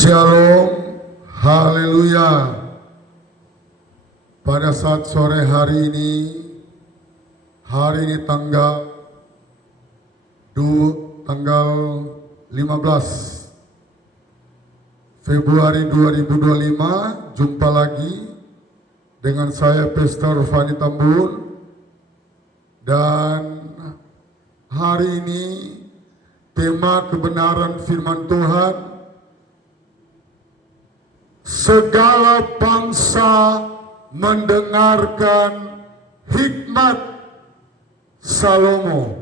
Shalom, haleluya. Pada saat sore hari ini tanggal 15 Februari 2025, jumpa lagi dengan saya Pastor Fani Tambun. Dan hari ini tema kebenaran firman Tuhan, segala bangsa mendengarkan hikmat Salomo.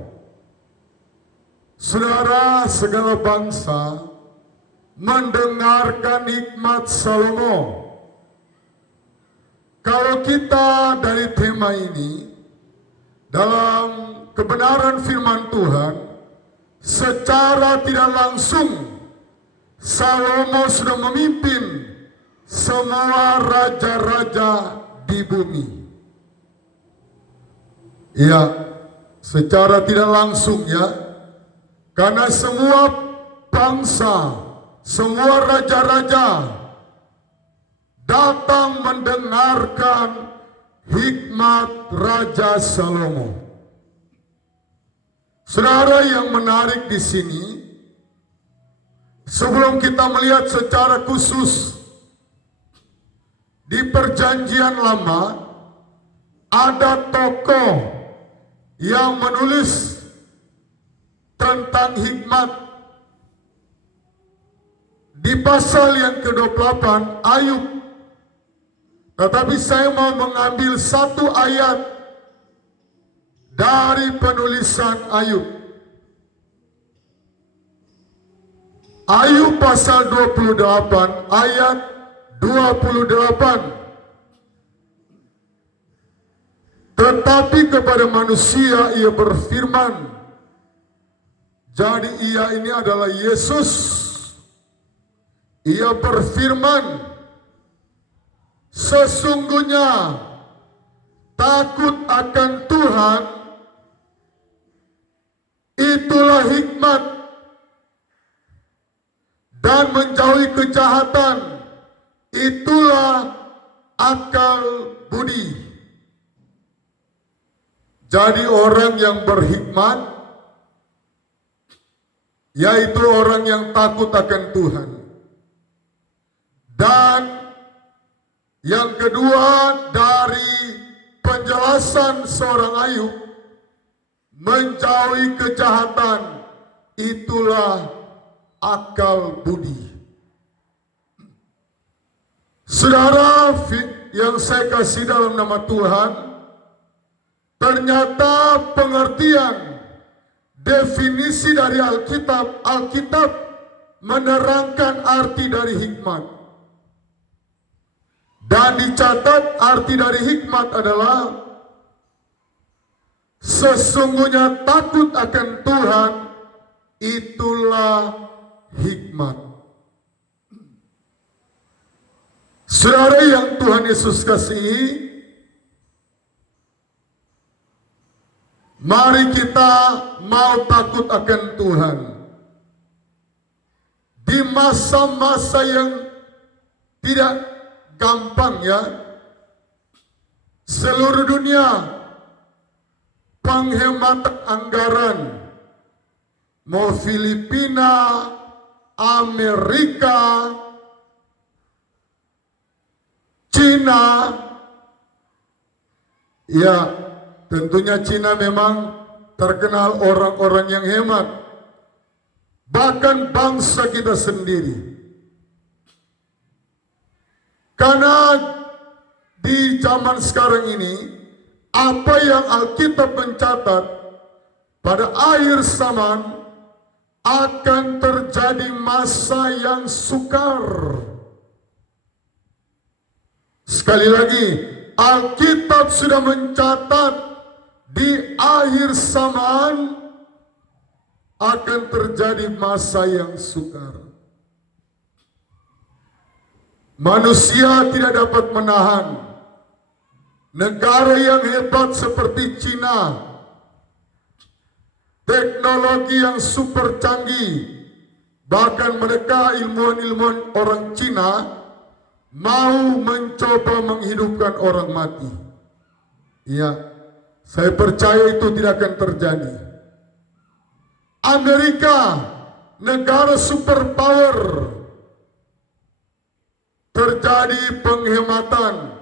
Saudara, segala bangsa mendengarkan hikmat Salomo. Kalau kita dari tema ini, dalam kebenaran firman Tuhan, secara tidak langsung Salomo sudah memimpin semua raja-raja di bumi. Ya, secara tidak langsung ya, karena semua bangsa, semua raja-raja datang mendengarkan hikmat Raja Salomo. Saudara, yang menarik di sini, sebelum kita melihat secara khusus di Perjanjian Lama, ada tokoh yang menulis tentang hikmat. Di pasal yang ke-28 Ayub. Tetapi saya mau mengambil satu ayat dari penulisan Ayub. Ayub pasal 28 ayat 28. Tetapi kepada manusia ia berfirman. Jadi ia ini adalah Yesus. Ia berfirman, sesungguhnya takut akan Tuhan itulah hikmat, dan menjauhi kejahatan itulah akal budi. Jadi orang yang berhikmat yaitu orang yang takut akan Tuhan. Dan yang kedua, dari penjelasan seorang Ayub, menjauhi kejahatan itulah akal budi. Saudara yang saya kasih dalam nama Tuhan, ternyata pengertian definisi dari Alkitab menerangkan arti dari hikmat. Dan dicatat arti dari hikmat adalah sesungguhnya takut akan Tuhan itulah hikmat. Saudara yang Tuhan Yesus kasihi, mari kita mau takut akan Tuhan. Di masa-masa yang tidak gampang ya, seluruh dunia penghematan anggaran, mau Filipina, Amerika, Cina, ya tentunya Cina memang terkenal orang-orang yang hemat, bahkan bangsa kita sendiri. Karena di zaman sekarang ini, apa yang Alkitab mencatat, pada akhir zaman akan terjadi masa yang sukar. Sekali lagi, Alkitab sudah mencatat di akhir zaman akan terjadi masa yang sukar. Manusia tidak dapat menahan. Negara yang hebat seperti Cina, teknologi yang super canggih, Bahkan mereka ilmuwan-ilmuwan orang Cina mau mencoba menghidupkan orang mati. Ya, saya percaya itu tidak akan terjadi. Amerika, negara superpower, terjadi penghematan.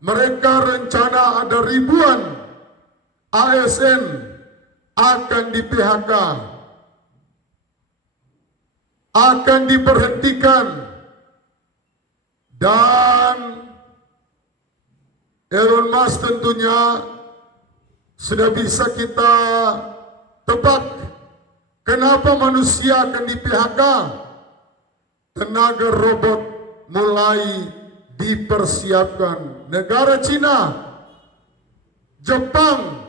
Mereka rencana ada ribuan ASN akan di PHK, akan diberhentikan, dan Elon Musk tentunya sudah bisa kita tebak kenapa manusia akan di PHK. Tenaga robot mulai dipersiapkan. Negara Cina, Jepang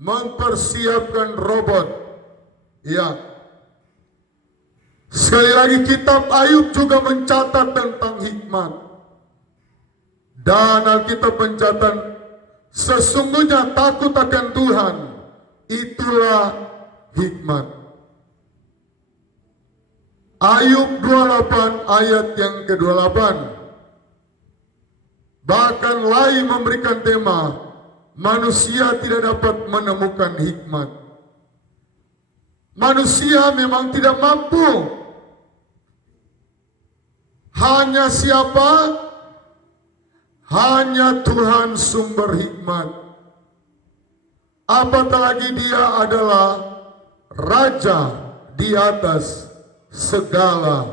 mempersiapkan robot. Ya. Sekali lagi kitab Ayub juga mencatat tentang hikmat. Dan Alkitab mencatat sesungguhnya takut akan Tuhan itulah hikmat. Ayub 28 ayat yang ke-28. Bahkan Lai memberikan tema, manusia tidak dapat menemukan hikmat. Manusia memang tidak mampu. Hanya siapa? Hanya Tuhan sumber hikmat. Apatah lagi dia adalah Raja di atas segala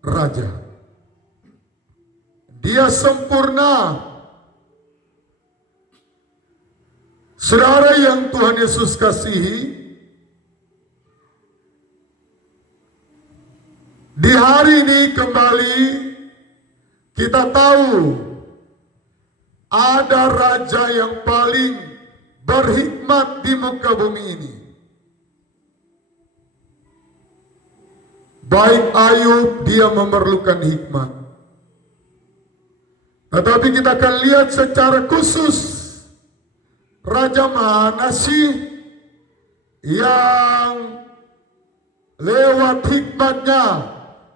raja. Dia sempurna. Saudara yang Tuhan Yesus kasihi, di hari ini kembali kita tahu ada raja yang paling berhikmat di muka bumi ini. Baik Ayub, dia memerlukan hikmat. Tetapi kita akan lihat secara khusus, raja mana sih yang lewat hikmatnya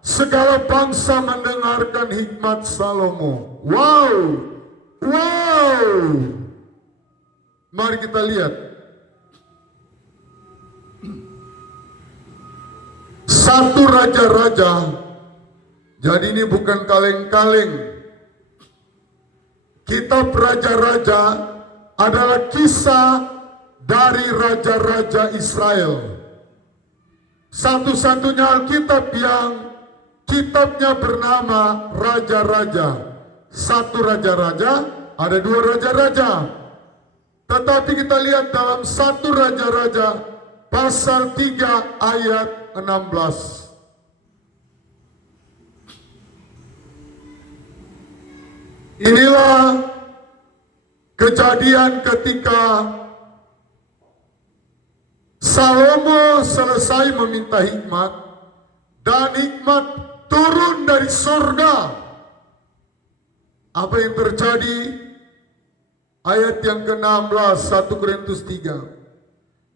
segala bangsa mendengarkan hikmat Salomo. Wow, wow. Mari kita lihat. Satu raja-raja. Jadi ini bukan kaleng-kaleng. Kitab Raja-Raja adalah kisah dari raja-raja Israel. Satu-satunya Alkitab yang kitabnya bernama Raja-Raja. Satu raja-raja, ada dua raja-raja. Tetapi kita lihat dalam satu Raja-Raja pasal 3 ayat 16. Inilah kejadian ketika Salomo selesai meminta hikmat dan hikmat turun dari surga. Apa yang terjadi? Ayat yang ke-16 1 Korintus 3.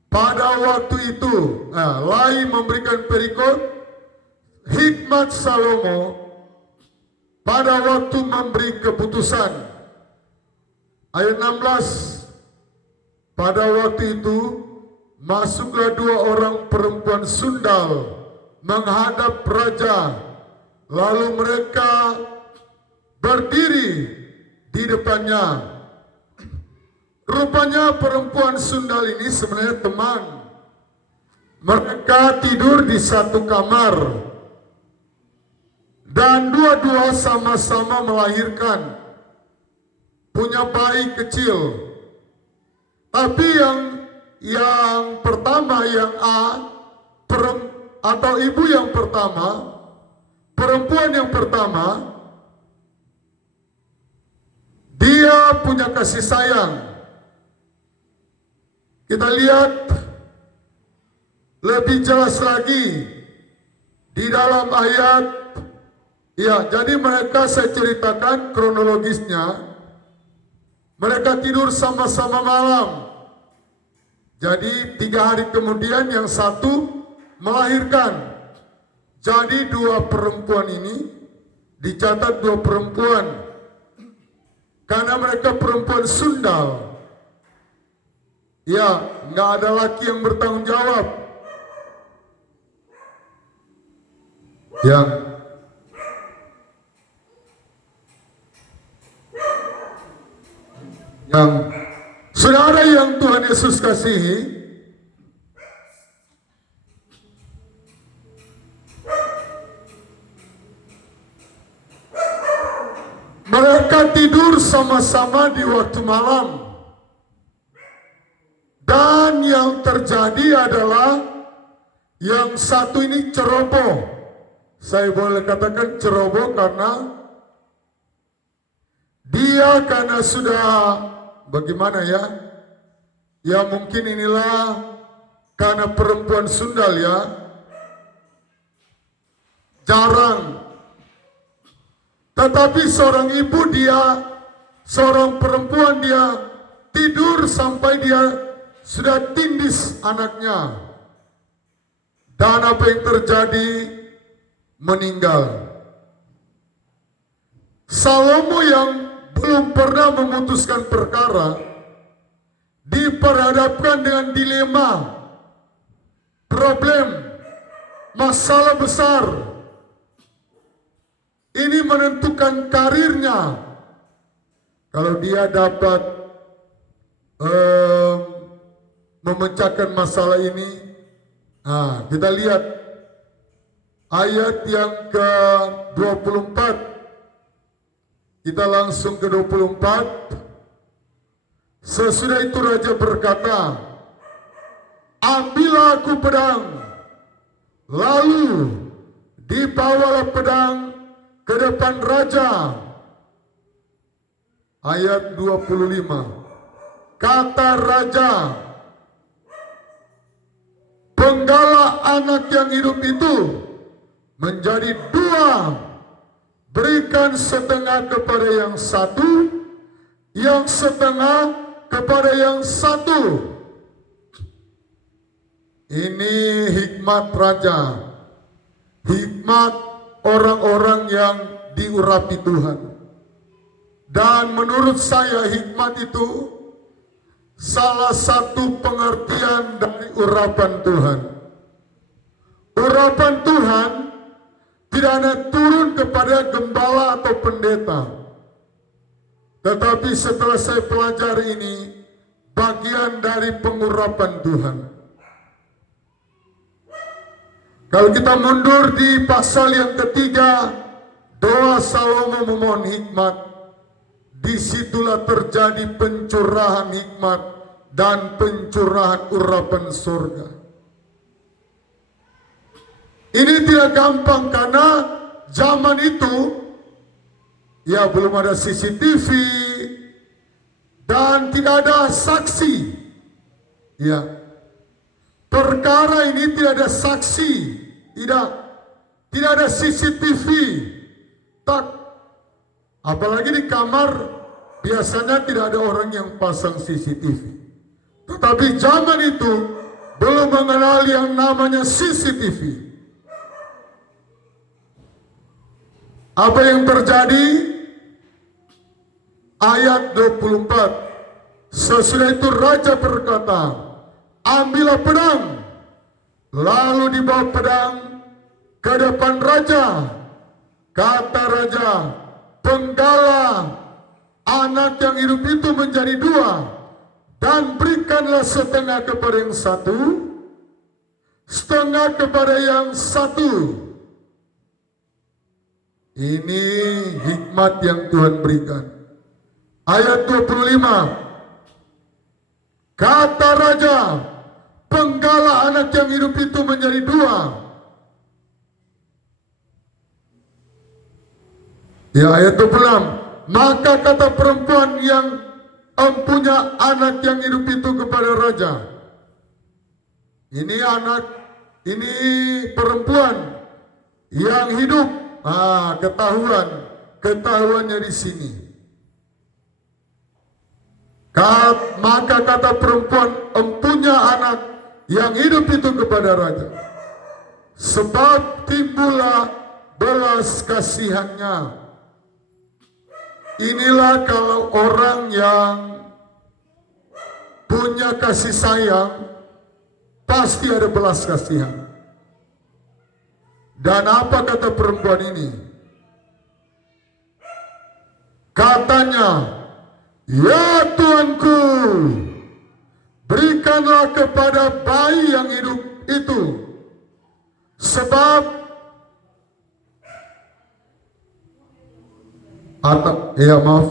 Pada waktu itu, Lai memberikan perikop hikmat Salomo pada waktu memberi keputusan. Ayat 16. Pada waktu itu masuklah dua orang perempuan sundal menghadap raja. Lalu mereka berdiri di depannya. Rupanya perempuan sundal ini sebenarnya teman. Mereka tidur di satu kamar. Dan dua-dua sama-sama melahirkan, punya bayi kecil. Tapi yang pertama, yang A, atau ibu yang pertama, perempuan yang pertama, dia punya kasih sayang. Kita lihat lebih jelas lagi di dalam ayat. Ya, jadi mereka, saya ceritakan kronologisnya. Mereka tidur sama-sama malam. Jadi 3 hari kemudian yang satu melahirkan. Jadi dua perempuan ini dicatat dua perempuan karena mereka perempuan sundal. Ya, nggak ada laki yang bertanggung jawab. Yang saudara yang Tuhan Yesus kasihi, mereka tidur sama-sama di waktu malam. Dan yang terjadi adalah yang satu ini ceroboh. Saya boleh katakan ceroboh karena dia karena sudah bagaimana ya? Ya mungkin inilah karena perempuan sundal ya. Jarang. Tetapi seorang ibu dia, seorang perempuan dia tidur sampai dia sudah tindis anaknya. Dan apa yang terjadi? Meninggal. Salomo yang belum pernah memutuskan perkara diperhadapkan dengan dilema, problem, masalah besar. Ini menentukan karirnya. Kalau dia dapat memecahkan masalah ini, kita lihat ayat yang ke-24. Kita langsung ke 24. Sesudah itu raja berkata, ambillah aku pedang. Lalu dibawalah pedang ke depan raja. Ayat 25. Kata raja, penggala anak yang hidup itu menjadi dua. Berikan setengah kepada yang satu, yang setengah kepada yang satu. Ini hikmat raja, hikmat orang-orang yang diurapi Tuhan. Dan menurut saya hikmat itu salah satu pengertian dari urapan Tuhan. Urapan Tuhan tidak hanya turun kepada gembala atau pendeta. Tetapi setelah saya pelajari ini, bagian dari pengurapan Tuhan. Kalau kita mundur di pasal yang ketiga, doa Salomo memohon hikmat. Disitulah terjadi pencurahan hikmat dan pencurahan urapan surga. Ini tidak gampang karena zaman itu ya belum ada CCTV dan tidak ada saksi. Ya, perkara ini tidak ada saksi, tidak ada CCTV. Apalagi di kamar biasanya tidak ada orang yang pasang CCTV. Tetapi zaman itu belum mengenal yang namanya CCTV. Apa yang terjadi? Ayat 24. Sesudah itu raja berkata, ambillah pedang. Lalu dibawa pedang ke depan raja. Kata raja, penggala anak yang hidup itu menjadi dua. Dan berikanlah setengah kepada yang satu, setengah kepada yang satu. Ini hikmat yang Tuhan berikan. Ayat 25. Kata raja, penggala anak yang hidup itu menjadi dua. Ya, ayat 26. Maka kata perempuan yang empunya anak yang hidup itu kepada raja, ini anak, ini perempuan yang hidup. Ketahuannya di sini. Maka kata perempuan empunya anak yang hidup itu kepada raja, sebab timbullah belas kasihannya. Inilah kalau orang yang punya kasih sayang, pasti ada belas kasihan. Dan apa kata perempuan ini? Katanya, "Ya Tuanku, berikanlah kepada bayi yang hidup itu, sebab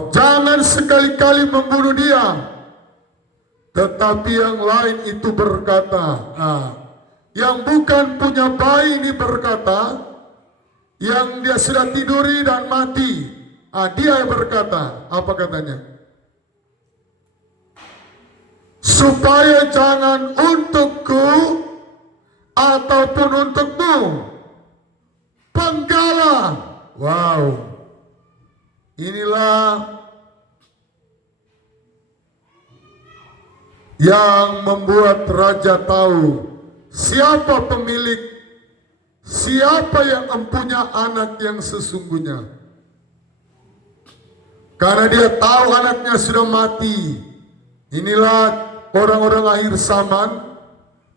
jangan sekali-kali membunuh dia." Tetapi yang lain itu berkata, yang bukan punya bayi ini berkata, yang dia sudah tiduri dan mati, dia yang berkata, apa katanya? Supaya jangan untukku ataupun untukmu penggala. Wow, inilah yang membuat raja tahu siapa pemilik, siapa yang mempunyai anak yang sesungguhnya. Karena dia tahu anaknya sudah mati. Inilah orang-orang akhir zaman.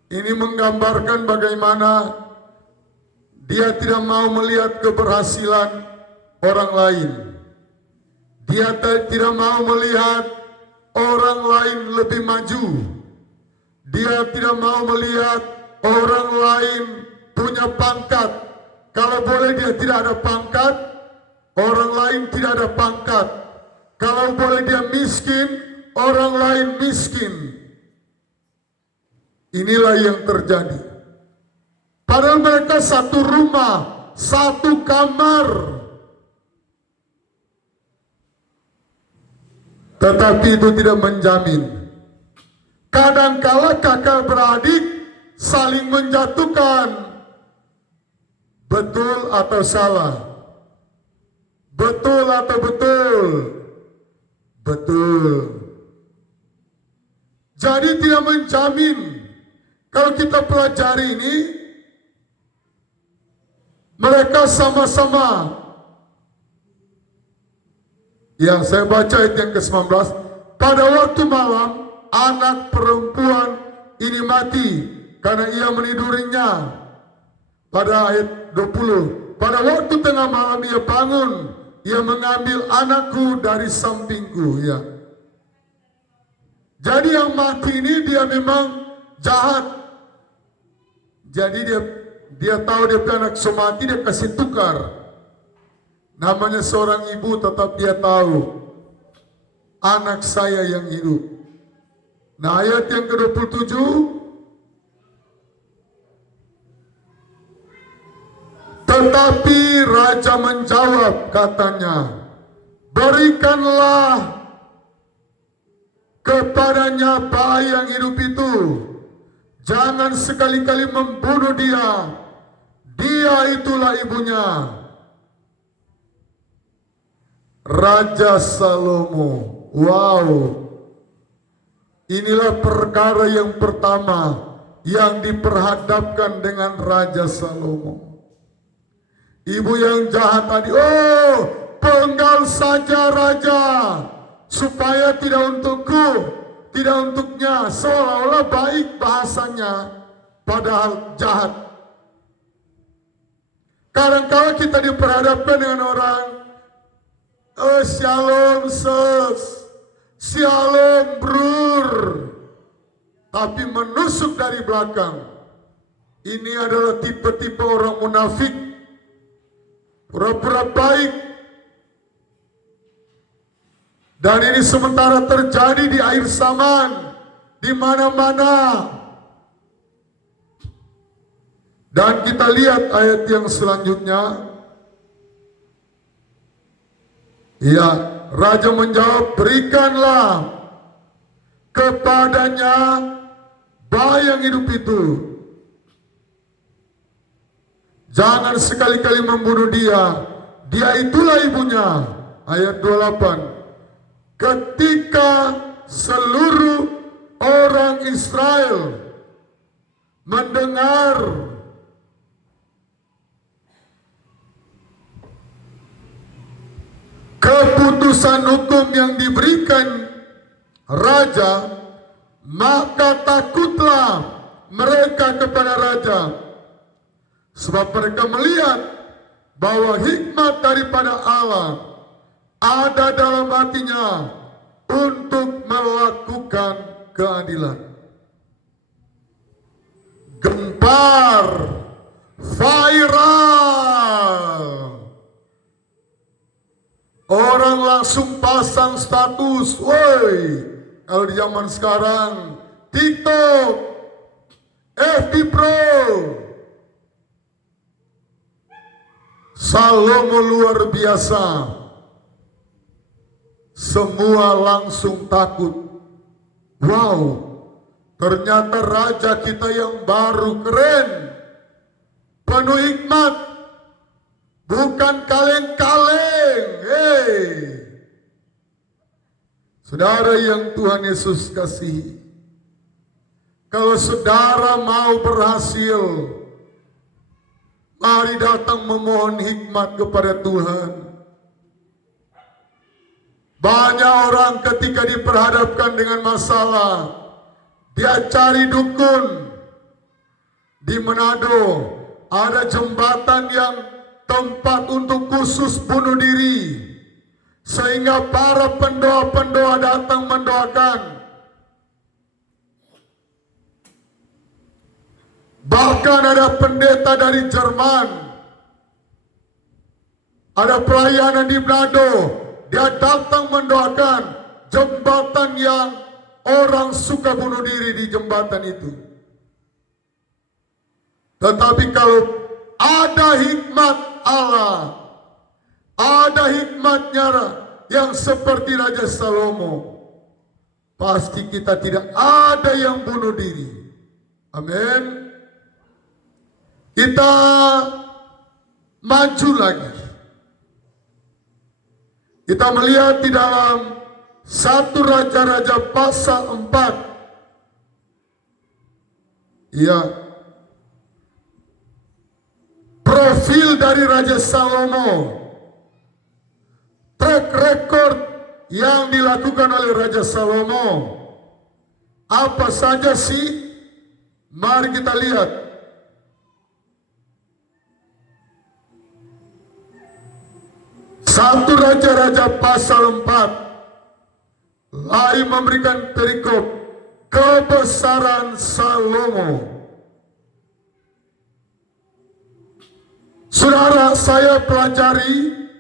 Ini menggambarkan bagaimana dia tidak mau melihat keberhasilan orang lain. Dia tidak mau melihat orang lain lebih maju. Dia tidak mau melihat orang lain punya pangkat. Kalau boleh dia tidak ada pangkat, orang lain tidak ada pangkat. Kalau boleh dia miskin, orang lain miskin. Inilah yang terjadi. Padahal mereka satu rumah, satu kamar. Tetapi itu tidak menjamin. Kadangkala kakak beradik saling menjatuhkan. Betul atau salah? Betul atau betul? Betul. Jadi tidak menjamin. Kalau kita pelajari ini, mereka sama-sama. Yang saya baca ayat yang ke-19, pada waktu malam anak perempuan ini mati karena ia menidurinya. Pada ayat 20, pada waktu tengah malam ia bangun, ia mengambil anakku dari sampingku. Ya. Jadi yang mati ini dia memang jahat. Jadi dia tahu dia punya anak mati, dia kasih tukar. Namanya seorang ibu, tetap dia tahu anak saya yang hidup. Nah, ayat yang ke-27, tetapi raja menjawab, katanya, berikanlah kepadanya bayi yang hidup itu. Jangan sekali-kali membunuh dia. Dia itulah ibunya. Raja Salomo. Wow. Inilah perkara yang pertama yang diperhadapkan dengan Raja Salomo. Ibu yang jahat tadi, oh, penggal saja raja, supaya tidak untukku, tidak untuknya, seolah-olah baik bahasanya, padahal jahat. Kadang-kadang kita diperhadapkan dengan orang, oh shalom sis, shalom brur, tapi menusuk dari belakang. Ini adalah tipe-tipe orang munafik, pura-pura baik. Dan ini sementara terjadi di akhir zaman, di mana-mana. Dan kita lihat ayat yang selanjutnya. Ya, raja menjawab, berikanlah kepadanya bayi yang hidup itu. Jangan sekali-kali membunuh dia. Dia itulah ibunya. Ayat 28. Ketika seluruh orang Israel mendengar putusan hukum yang diberikan raja, maka takutlah mereka kepada raja, sebab mereka melihat bahwa hikmat daripada Allah ada dalam hatinya untuk melakukan keadilan. Gempar, viral, orang langsung pasang status, woi, kalau di zaman sekarang TikTok, FB Pro, Salomo luar biasa. Semua langsung takut. Wow, ternyata raja kita yang baru keren, penuh hikmat, bukan kaleng-kaleng. Hei, saudara yang Tuhan Yesus kasihi, kalau saudara mau berhasil, mari datang memohon hikmat kepada Tuhan. Banyak orang ketika diperhadapkan dengan masalah, dia cari dukun. Di Manado ada jembatan yang tempat untuk khusus bunuh diri, sehingga para pendoa-pendoa datang mendoakan. Bahkan ada pendeta dari Jerman, ada pelayanan di Manado, dia datang mendoakan jembatan yang orang suka bunuh diri di jembatan itu. Tetapi kalau ada hikmat Allah, ada hikmatnya yang seperti Raja Salomo, pasti kita tidak ada yang bunuh diri. Amin. Kita maju lagi. Kita melihat di dalam 1 Raja-Raja pasal 4. Ya. Profil dari Raja Salomo. Track record yang dilakukan oleh Raja Salomo. Apa saja sih? Mari kita lihat. 1 Raja-Raja pasal 4 lagi memberikan perikop kebesaran Salomo. Saudara, saya pelajari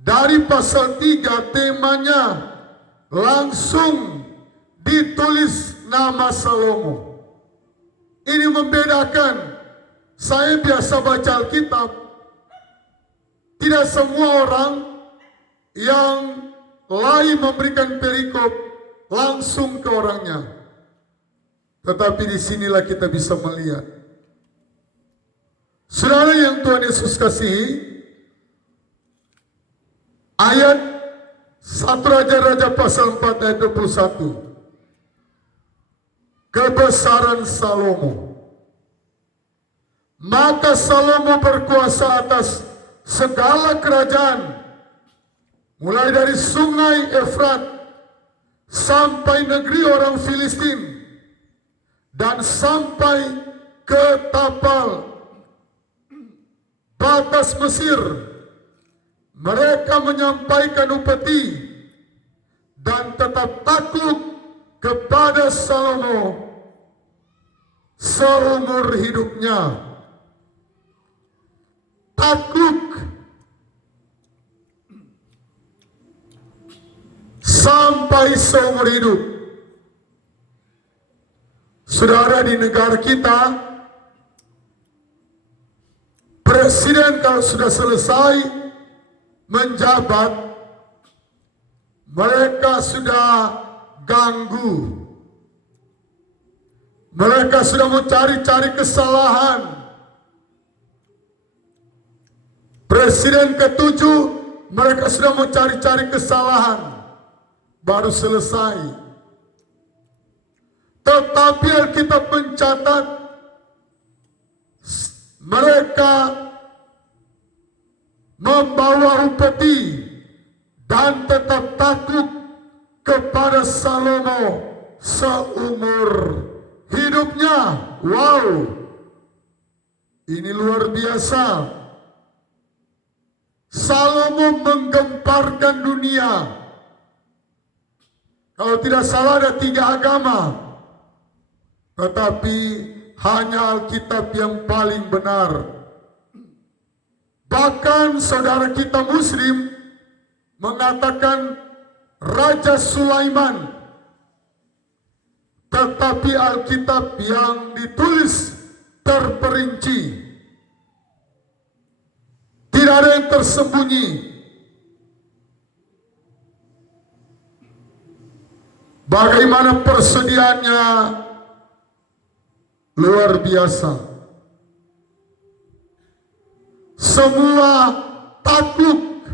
dari pasal 3, temanya langsung ditulis nama Salomo. Ini membedakan. Saya biasa baca Alkitab. Tidak semua orang yang lain memberikan perikop langsung ke orangnya. Tetapi disinilah kita bisa melihat. Saudara yang Tuhan Yesus kasihi, ayat 1 Raja-Raja pasal 4 ayat 21. Kebesaran Salomo. Maka Salomo berkuasa atas segala kerajaan, mulai dari sungai Efrat sampai negeri orang Filistin, dan sampai ke tapal batas Mesir. Mereka menyampaikan upeti dan tetap takluk kepada Salomo seumur hidupnya. Takluk sampai seumur hidup. Saudara, di negara kita, presiden kalau sudah selesai menjabat, mereka sudah ganggu. Mereka sudah mencari-cari kesalahan. Presiden ke-7, mereka sudah mencari-cari kesalahan. Baru selesai. Tetapi Alkitab mencatat mereka membawa upeti dan tetap takluk kepada Salomo seumur hidupnya. Wow, ini luar biasa. Salomo menggemparkan dunia. Kalau tidak salah ada 3 agama, tetapi hanya Alkitab yang paling benar. Bahkan saudara kita Muslim mengatakan Raja Sulaiman, tetapi Alkitab yang ditulis terperinci. Tidak ada yang tersembunyi. Bagaimana persediaannya luar biasa. Semua takluk,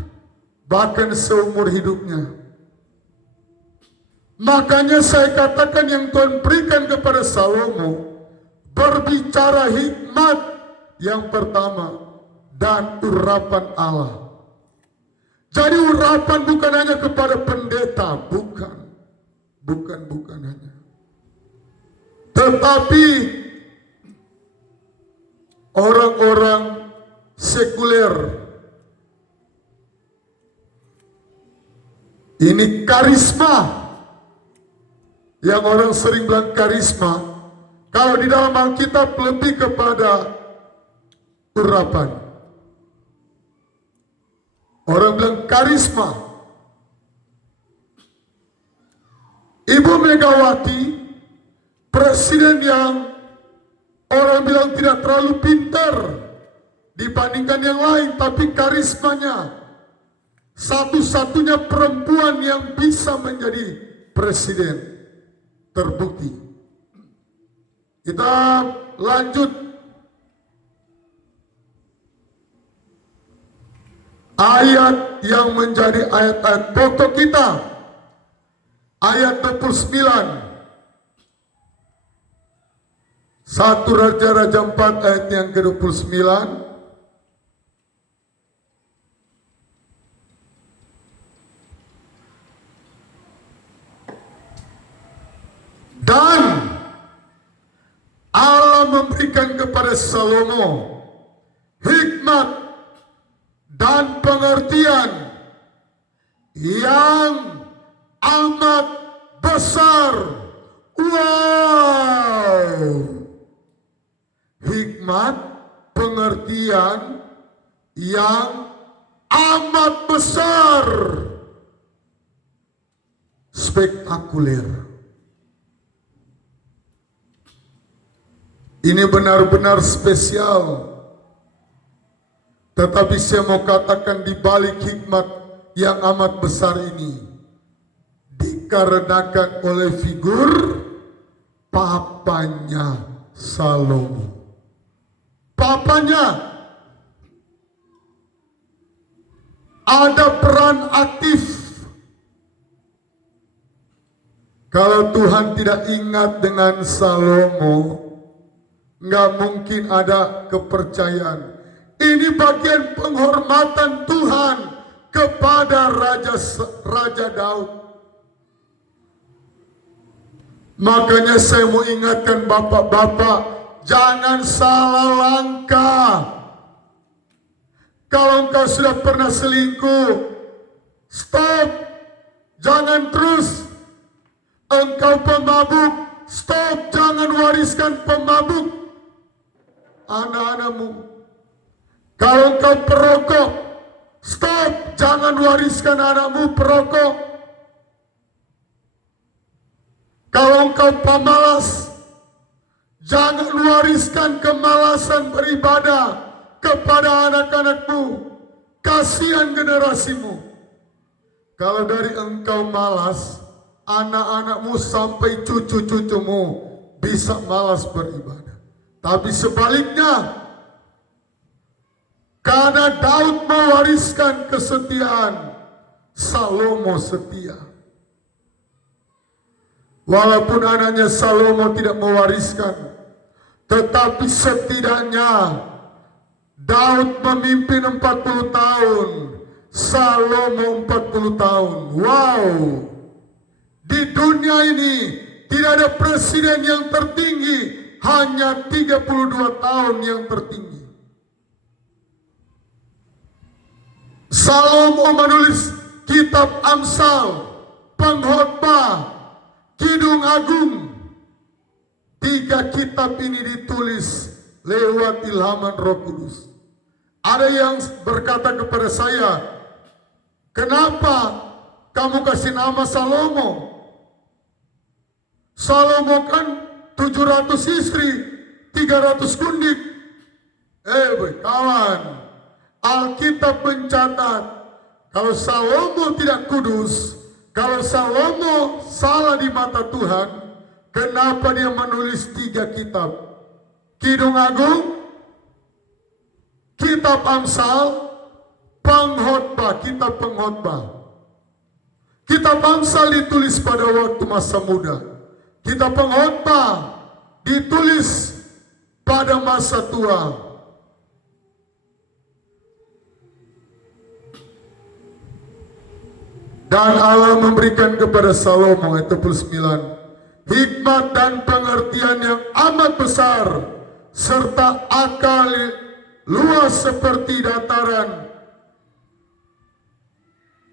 bahkan seumur hidupnya. Makanya saya katakan yang Tuhan berikan kepada Salomo, berbicara hikmat yang pertama dan urapan Allah. Jadi urapan bukan hanya kepada pendeta, bukan hanya. Tetapi orang-orang sekuler. Ini karisma. Yang orang sering bilang karisma, kalau di dalam Alkitab lebih kepada urapan. Orang bilang karisma. Ibu Megawati, presiden yang orang bilang tidak terlalu pintar dibandingkan yang lain, tapi karismanya satu-satunya perempuan yang bisa menjadi presiden, terbukti. Kita lanjut. Ayat yang menjadi ayat-ayat pokok kita. Ayat 29. 1 Raja-Raja 4 ayat yang ke-29. Dan Allah memberikan kepada Salomo hikmat dan pengertian yang amat besar. Wow, hikmat, pengertian yang amat besar, spektakuler. Ini benar-benar spesial. Tetapi saya mau katakan di balik hikmat yang amat besar ini dikarenakan oleh figur papanya Salomo. Papanya ada peran aktif. Kalau Tuhan tidak ingat dengan Salomo, nggak mungkin ada kepercayaan. Ini bagian penghormatan Tuhan kepada Raja Daud. Makanya saya mau ingatkan bapak-bapak, jangan salah langkah. Kalau engkau sudah pernah selingkuh, stop, jangan terus. Engkau pemabuk, stop, jangan wariskan pemabuk anak-anakmu. Kalau engkau perokok, stop, jangan wariskan anakmu perokok. Kalau engkau pemalas, jangan wariskan kemalasan beribadah kepada anak-anakmu. Kasihan generasimu. Kalau dari engkau malas, anak-anakmu sampai cucu-cucumu bisa malas beribadah. Tapi sebaliknya, karena Daud mewariskan kesetiaan, Salomo setia. Walaupun anaknya Salomo tidak mewariskan, tetapi setidaknya Daud memimpin 40 tahun Salomo 40 tahun. Wow. Di dunia ini tidak ada presiden yang tertinggi, hanya 32 tahun yang tertinggi. Salomo menulis kitab Amsal, Pengkhotbah, Kidung Agung. 3 kitab ini ditulis lewat ilhaman Roh Kudus. Ada yang berkata kepada saya, kenapa kamu kasih nama Salomo? Salomo kan 700 istri, 300 kundik. Kawan, Alkitab mencatat, kalau Salomo tidak kudus, kalau Salomo salah di mata Tuhan, kenapa dia menulis 3 kitab? Kidung Agung, kitab Amsal, Pengkhotbah, kitab Pengkhotbah. Kitab Amsal ditulis pada waktu masa muda. Kitab Pengkhotbah ditulis pada masa tua. Dan Allah memberikan kepada Salomo, ayat 29, hikmat dan pengertian yang amat besar, serta akal luas seperti dataran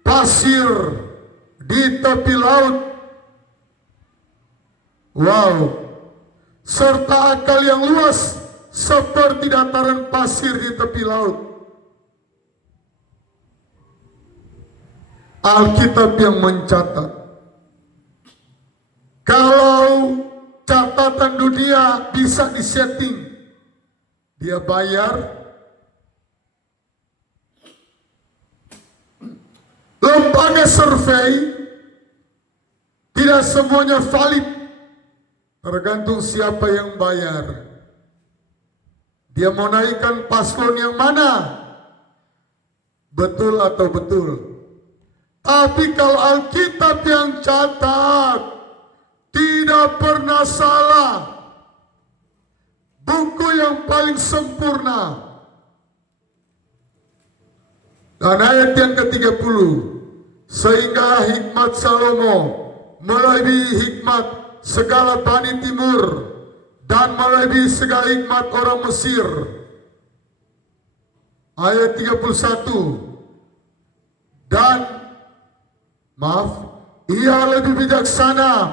pasir di tepi laut. Wow. Serta akal yang luas seperti dataran pasir di tepi laut. Alkitab yang mencatat. Kalau catatan dunia bisa disetting, dia bayar. Lembaga survei tidak semuanya valid, tergantung siapa yang bayar. Dia mau naikkan paslon yang mana? Betul atau betul? Tapi kalau Alkitab yang catat, tidak pernah salah. Buku yang paling sempurna. Dan ayat yang ke-30, sehingga hikmat Salomo melebihi hikmat segala bani timur dan melebihi segala hikmat orang Mesir. Ayat 31, dan ia lebih bijaksana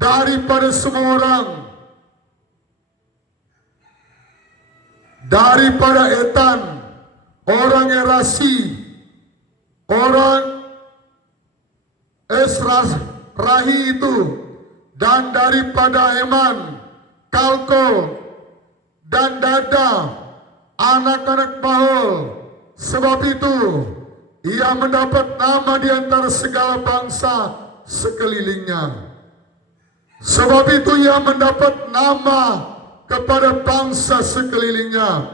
daripada semua orang, daripada Etan, orang Erasi, orang Esrahi itu, dan daripada Heman, Kalkol, dan Dada, anak-anak Mahol. Sebab itu ia mendapat nama di antara segala bangsa sekelilingnya. Sebab itu ia mendapat nama kepada bangsa sekelilingnya.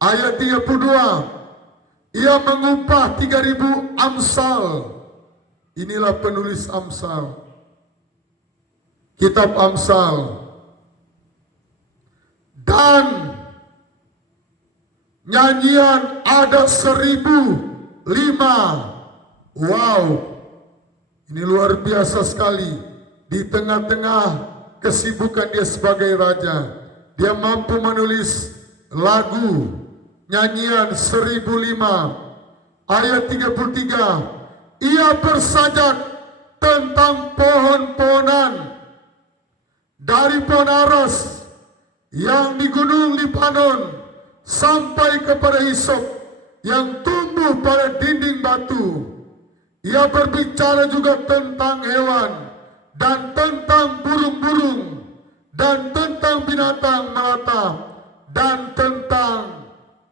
Ayat 32, ia mengupah 3.000 Amsal. Inilah penulis Amsal, kitab Amsal. Dan nyanyian ada 1.005. Wow, ini luar biasa sekali. Di tengah-tengah kesibukan dia sebagai raja, dia mampu menulis lagu, nyanyian 1.005. Ayat 33, ia bersajak tentang pohon-pohonan, dari pohon aras yang di gunung Libanon sampai kepada hisop yang tumbuh pada dinding batu. Ia berbicara juga tentang hewan dan tentang burung-burung dan tentang binatang melata dan tentang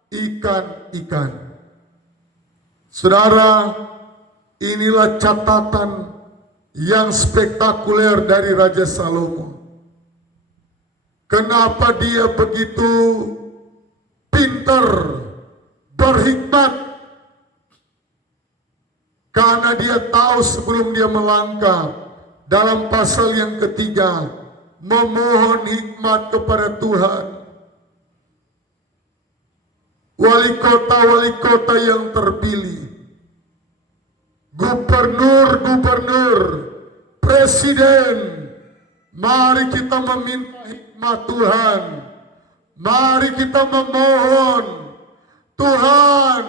ikan-ikan. Saudara, inilah catatan yang spektakuler dari Raja Salomo. Kenapa dia begitu pintar, berhikmat? Karena dia tahu sebelum dia melangkah, dalam pasal yang ketiga, memohon hikmat kepada Tuhan. wali kota yang terpilih, gubernur, presiden. Mari kita meminta hikmat Tuhan. Mari kita memohon, Tuhan,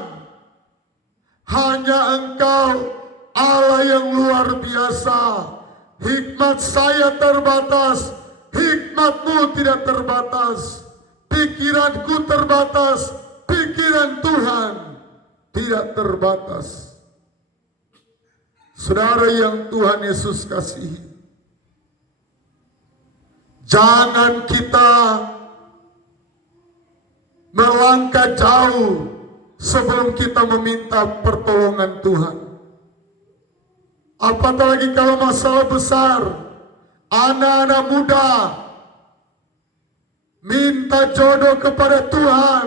hanya Engkau Allah yang luar biasa. Hikmat saya terbatas, hikmat-Mu tidak terbatas. Pikiranku terbatas, pikiran Tuhan tidak terbatas. Saudara yang Tuhan Yesus kasihi, jangan kita melangkah jauh sebelum kita meminta pertolongan Tuhan. Apalagi kalau masalah besar, anak-anak muda minta jodoh kepada Tuhan,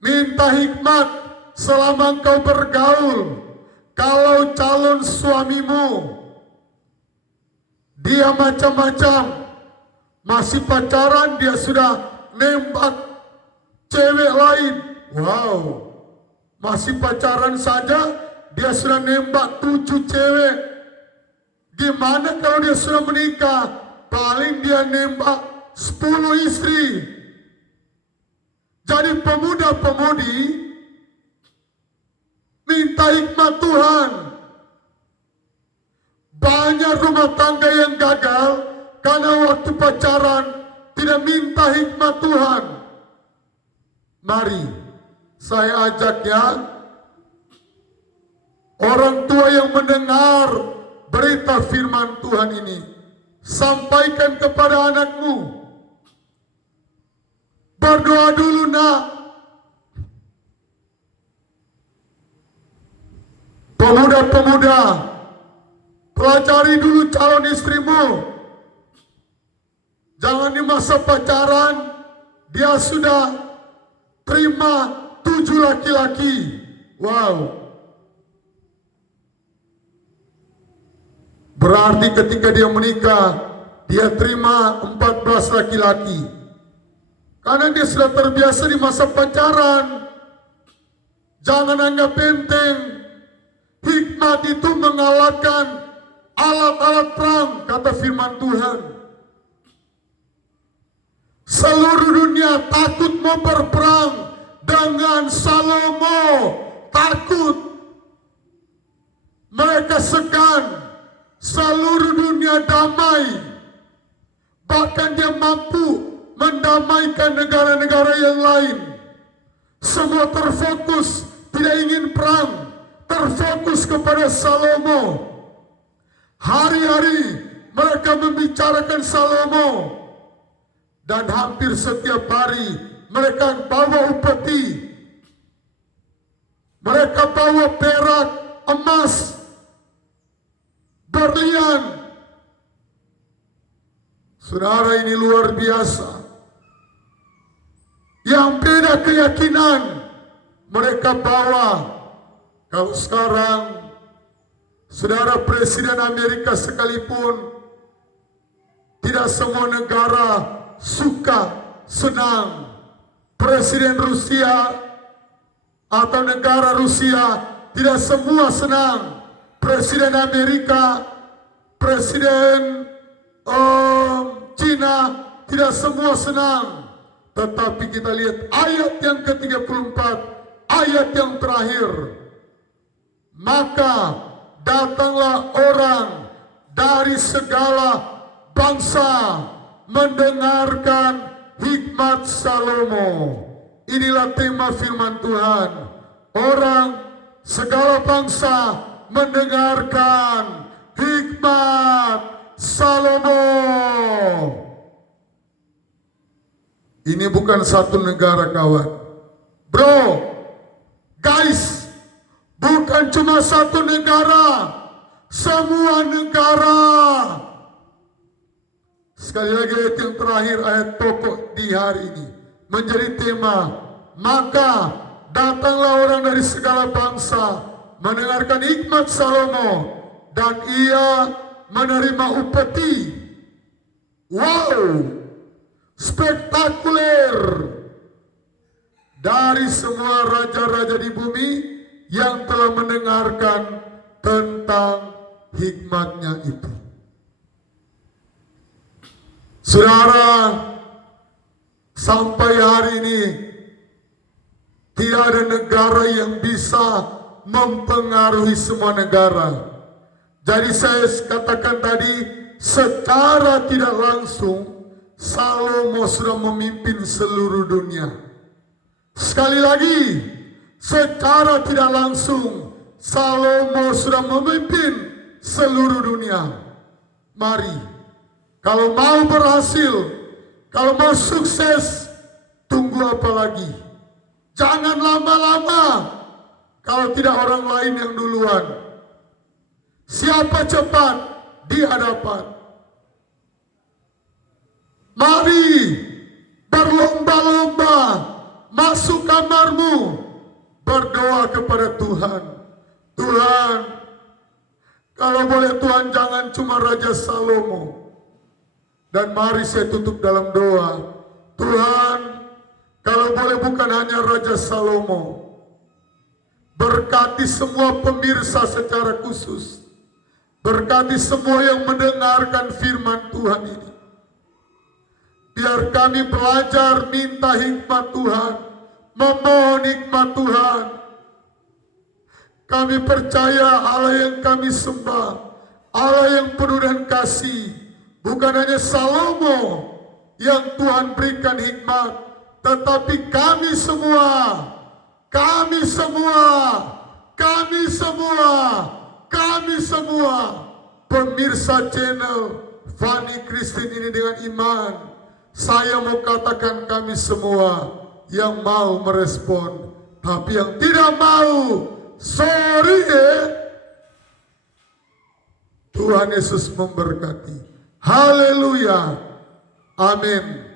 minta hikmat selama engkau bergaul. Kalau calon suamimu dia macam-macam, masih pacaran, dia sudah nembak cewek lain. Wow, masih pacaran saja dia sudah nembak 7 cewek. Gimana kalau dia sudah menikah? Paling dia nembak 10 istri. Jadi pemuda-pemudi minta hikmat Tuhan. Banyak rumah tangga yang gagal karena waktu pacaran tidak minta hikmat Tuhan. Mari saya ajak ya, orang tua yang mendengar berita firman Tuhan ini, sampaikan kepada anakmu. Berdoa dulu nak. Pemuda-pemuda, pelajari dulu calon istrimu. Jangan di masa pacaran dia sudah terima 7 laki-laki. Wow. Berarti ketika dia menikah, dia terima 14 laki-laki. Karena dia sudah terbiasa di masa pacaran. Jangan anggap enteng. Hikmat itu mengalahkan alat-alat perang, kata firman Tuhan. Seluruh dunia takut mau berperang dengan Salomo. Takut. Mereka segan. Seluruh dunia damai. Bahkan dia mampu mendamaikan negara-negara yang lain. Semua terfokus, tidak ingin perang. Terfokus kepada Salomo. Hari-hari mereka membicarakan Salomo. Dan hampir setiap hari mereka bawa upeti. Mereka bawa perak, emas, berlian. Saudara, ini luar biasa. Yang beda keyakinan mereka bawa. Kalau sekarang saudara, Presiden Amerika sekalipun tidak semua negara suka, senang. Presiden Rusia atau negara Rusia tidak semua senang. Presiden Amerika, Presiden Cina tidak semua senang. Tetapi kita lihat ayat yang ke-34, ayat yang terakhir. Maka datanglah orang dari segala bangsa mendengarkan hikmat Salomo. Inilah tema firman Tuhan. Orang segala bangsa mendengarkan hikmat Salomo. Ini bukan satu negara, kawan. Bro, guys, bukan cuma satu negara, semua negara. Sekali lagi ayat yang terakhir, ayat pokok di hari ini menjadi tema. Maka datanglah orang dari segala bangsa mendengarkan hikmat Salomo, dan ia menerima upeti. Wow, spektakuler. dari semua raja-raja di bumi yang telah mendengarkan tentang hikmatnya itu. Saudara, sampai hari ini tiada negara yang bisa mempengaruhi semua negara. Jadi saya katakan tadi, secara tidak langsung Salomo sudah memimpin seluruh dunia. Sekali lagi, secara tidak langsung Salomo sudah memimpin seluruh dunia. Mari, kalau mau berhasil, kalau mau sukses, tunggu apa lagi? Jangan lama-lama. Kalau tidak orang lain yang duluan. Siapa cepat di hadapan? Mari berlomba-lomba masuk kamarmu, berdoa kepada Tuhan. Tuhan, kalau boleh Tuhan jangan cuma Raja Salomo. Dan mari saya tutup dalam doa. Tuhan, kalau boleh bukan hanya Raja Salomo, berkati semua pemirsa secara khusus. Berkati semua yang mendengarkan firman Tuhan ini. Biar kami belajar minta hikmat Tuhan, memohon hikmat Tuhan. Kami percaya Allah yang kami sembah, Allah yang penuh dan kasih. Bukan hanya Salomo yang Tuhan berikan hikmat, tetapi kami semua, kami semua, kami semua, kami semua pemirsa channel Fani Christine ini dengan iman. Saya mau katakan kami semua yang mau merespon, tapi yang tidak mau, sorry Tuhan Yesus memberkati. Haleluya. Amin.